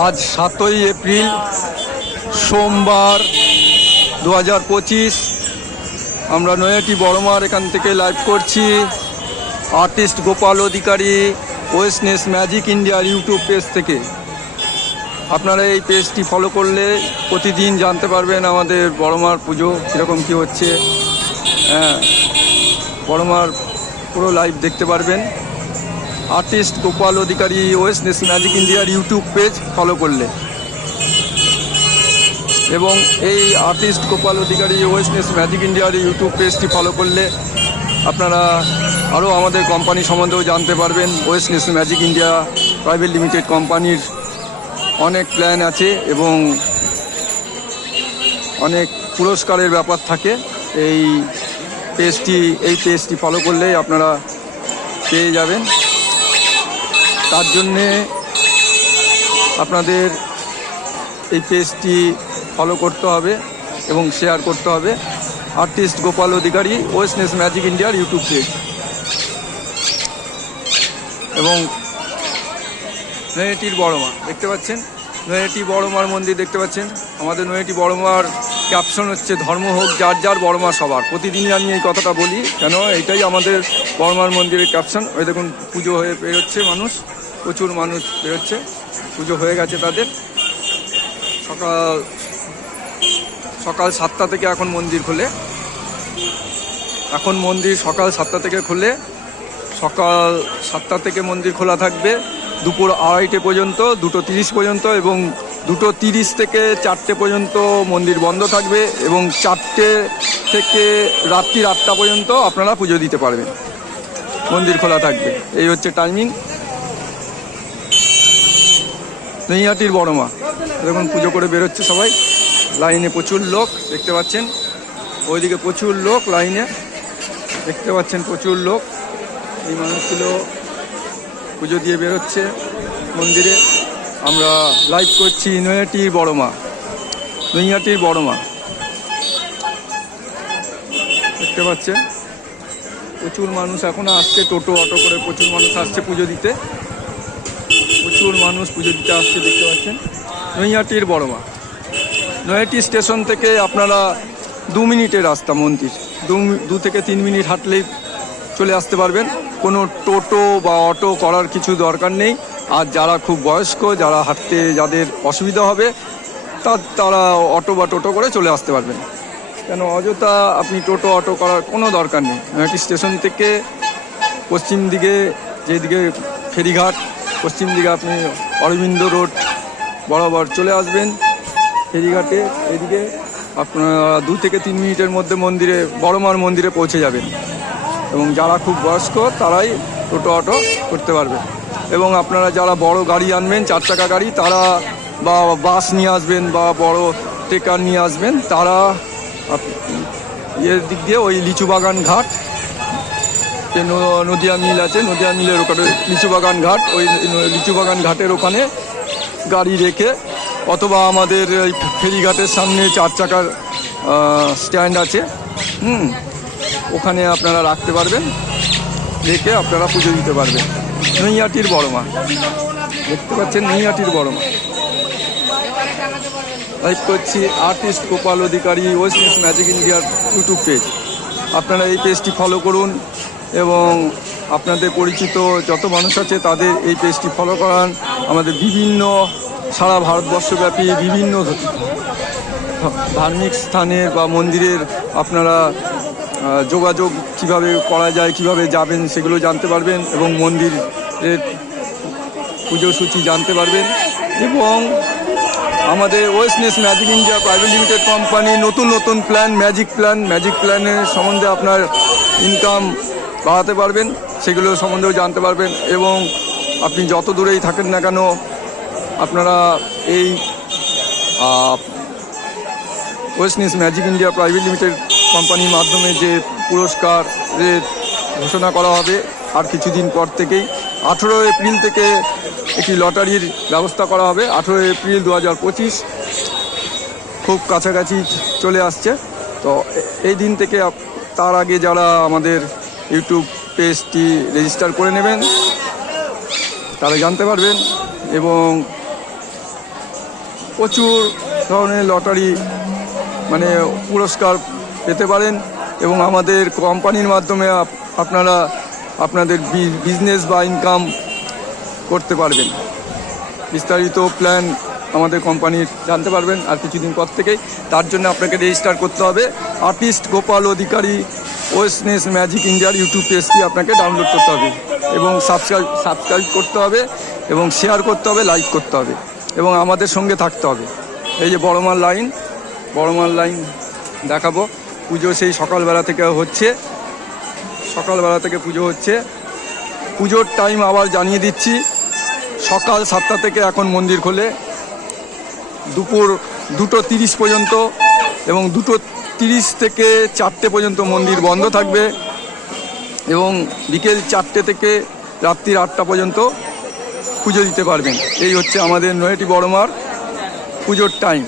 আজ 7ই এপ্রিল সোমবার 2025। আমরা নৈহাটি বড়মার এখান থেকে লাইভ করছি। আর্টিস্ট গোপাল অধিকারী ওয়েস্টনেস ম্যাজিক ইন্ডিয়ার ইউটিউব পেজ থেকে। আপনারা এই পেজটি ফলো করলে প্রতিদিন জানতে পারবেন আমাদের বড়মার পুজো কীরকম কী হচ্ছে। হ্যাঁ, বড়মার পুরো লাইভ দেখতে পারবেন আর্টিস্ট গোপাল অধিকারী ওয়েস্টনেস ম্যাজিক ইন্ডিয়ার ইউটিউব পেজ ফলো করলে। এবং এই আর্টিস্ট গোপাল অধিকারী ওয়েস্টনেস ম্যাজিক ইন্ডিয়ার ইউটিউব পেজটি ফলো করলে আপনারা আরও আমাদের কোম্পানি সম্বন্ধেও জানতে পারবেন। ওয়েস্টনেস ম্যাজিক ইন্ডিয়া প্রাইভেট লিমিটেড কোম্পানির অনেক প্ল্যান আছে এবং অনেক পুরস্কারের ব্যাপার থাকে। এই পেজটি ফলো করলেই আপনারা পেয়ে যাবেন। তার জন্যে আপনাদের এই পেজটি ফলো করতে হবে এবং শেয়ার করতে হবে। আর্টিস্ট গোপাল অধিকারী ওয়েস্টনেস ম্যাজিক ইন্ডিয়ার ইউটিউব পেজ। এবং নৈহাটির বড়মা দেখতে পাচ্ছেন, নৈহাটি বড়মার মন্দির দেখতে পাচ্ছেন। আমাদের নৈহাটি বড়মার ক্যাপশন হচ্ছে ধর্ম হোক যার যার বড়মা সবার। প্রতিদিনই আমি এই কথাটা বলি, কেন এটাই আমাদের বড়মার মন্দিরের ক্যাপশন। ওই দেখুন পুজো হয়ে বেরোচ্ছে মানুষ, প্রচুর মানুষ বেরোচ্ছে। পুজো হয়ে গেছে তাদের। সকাল 7টা থেকে এখন মন্দির খোলে। এখন মন্দির সকাল 7টা থেকে খোলে। সকাল 7টা থেকে মন্দির খোলা থাকবে দুপুর 2:30 পর্যন্ত, 2:30 পর্যন্ত, এবং 2:30 থেকে 4টে পর্যন্ত মন্দির বন্ধ থাকবে এবং 4টে থেকে রাত্রি 8টা পর্যন্ত আপনারা পুজো দিতে পারবেন। মন্দির খোলা থাকবে, এই হচ্ছে টাইমিং। নৈহাটির বড়মা দেখুন পুজো করে বেরোচ্ছে সবাই। লাইনে প্রচুর লোক দেখতে পাচ্ছেন, ওইদিকে প্রচুর লোক লাইনে দেখতে পাচ্ছেন, প্রচুর লোক। এই মানুষগুলো পুজো দিয়ে বেরোচ্ছে মন্দিরে। আমরা লাইভ করছি নৈহাটির বড়মা, নৈহাটির বড়মা দেখতে পাচ্ছেন। প্রচুর মানুষ এখনো আসছে, টোটো অটো করে প্রচুর মানুষ আসছে পুজো দিতে। প্রচুর মানুষ পুজো দিতে আসছে দেখতে পাচ্ছেন। নৈহাটির বড়মা, নৈহাটি স্টেশন থেকে আপনারা 2 মিনিটের রাস্তা মন্দির। 2 থেকে 3 মিনিট হাঁটলেই চলে আসতে পারবেন। কোনো টোটো বা অটো করার কিছু দরকার নেই। আর যারা খুব বয়স্ক, যারা হাঁটতে যাদের অসুবিধা হবে তারা অটো বা টোটো করে চলে আসতে পারবেন। কেন অযথা আপনি টোটো অটো করার কোনো দরকার নেই। নৈহাটি স্টেশন থেকে পশ্চিম দিকে, যেদিকে ফেরিঘাট, পশ্চিম দিকে আপনি অরবিন্দ রোড বরাবর চলে আসবেন ফেরিঘাটে। এদিকে আপনারা 2 থেকে 3 মিনিটের মধ্যে মন্দিরে, বড়মার মন্দিরে পৌঁছে যাবেন। এবং যারা খুব বয়স্ক তারাই টোটো অটো করতে পারবে। এবং আপনারা যারা বড় গাড়ি আনবেন, 4 চাকা গাড়ি, তারা বা বাস নিয়ে আসবেন বা বড় ট্রেকার নিয়ে আসবেন, তারা এর দিক দিয়ে ওই লিচুবাগান ঘাট, যে নদিয়া মিল আছে, নদিয়া মিলের ওখানে লিচুবাগান ঘাট, ওই লিচুবাগান ঘাটের ওখানে গাড়ি রেখে, অথবা আমাদের এই ফেরিঘাটের সামনে 4 চাকার স্ট্যান্ড আছে, ওখানে আপনারা রাখতে পারবেন, রেখে আপনারা পুজো দিতে পারবেন। নৈহাটির বড়মা দেখতে পাচ্ছেন, নৈহাটির বড়মা লাইভ করছি আর্টিস্ট গোপাল অধিকারী ওয়েস্টনেস ম্যাজিক ইন্ডিয়ার ইউটিউব পেজ। আপনারা এই পেজটি ফলো করুন এবং আপনাদের পরিচিত যত মানুষ আছে তাদের এই পেজটি ফলো করান। আমাদের বিভিন্ন সারা ভারতবর্ষব্যাপী বিভিন্ন ধার্মিক স্থানের বা মন্দিরের আপনারা যোগাযোগ কিভাবে করা যায়, কিভাবে যাবেন সেগুলো জানতে পারবেন এবং মন্দিরের পুজোসূচি জানতে পারবেন। এবং আমাদের ওয়েস্টনেস magic India private limited company নতুন নতুন প্ল্যান, ম্যাজিক প্ল্যানের সম্বন্ধে আপনার ইনকাম বাড়াতে পারবেন, সেগুলো সম্বন্ধেও জানতে পারবেন। এবং আপনি যত দূরেই থাকেন না কেন, আপনারা এই ওয়েস্টনেস ম্যাজিক ইন্ডিয়া প্রাইভেট লিমিটেড কোম্পানির মাধ্যমে যে পুরস্কারের ঘোষণা করা হবে আর কিছুদিন পর থেকেই, 18 এপ্রিল থেকে একটি লটারির ব্যবস্থা করা হবে। 18 এপ্রিল 2025 খুব কাছাকাছি চলে আসছে। তো এই দিন থেকে, তার আগে যারা আমাদের ইউটিউব পেজটি রেজিস্টার করে নেবেন তারা জানতে পারবেন। এবং প্রচুর ধরনের লটারি মানে পুরস্কার পেতে পারেন এবং আমাদের কোম্পানির মাধ্যমে আপনারা আপনাদের বিজনেস বা ইনকাম করতে পারবেন। বিস্তারিত প্ল্যান আমাদের কোম্পানির জানতে পারবেন আর কিছুদিন পর থেকেই। তার জন্য আপনাকে রেজিস্টার করতে হবে। আর্টিস্ট গোপাল অধিকারী ওয়েস্টনেস ম্যাজিক ইন্ডিয়ার ইউটিউব পেজটি আপনাকে ডাউনলোড করতে হবে এবং সাবস্ক্রাইব করতে হবে এবং শেয়ার করতে হবে, লাইক করতে হবে এবং আমাদের সঙ্গে থাকতে হবে। এই যে বড়মার লাইন দেখাবো। পুজো সেই সকালবেলা থেকে হচ্ছে, সকালবেলা থেকে পুজো হচ্ছে। পুজোর টাইম আবার জানিয়ে দিচ্ছি, সকাল 7টা থেকে এখন মন্দির খোলে, দুপুর 2:30 পর্যন্ত এবং 2:30 থেকে 4টে পর্যন্ত মন্দির বন্ধ থাকবে এবং বিকেল 4টে থেকে রাত্রির 8টা পর্যন্ত পুজো দিতে পারবেন। এই হচ্ছে আমাদের নৈহাটি বড়মার পুজোর টাইম।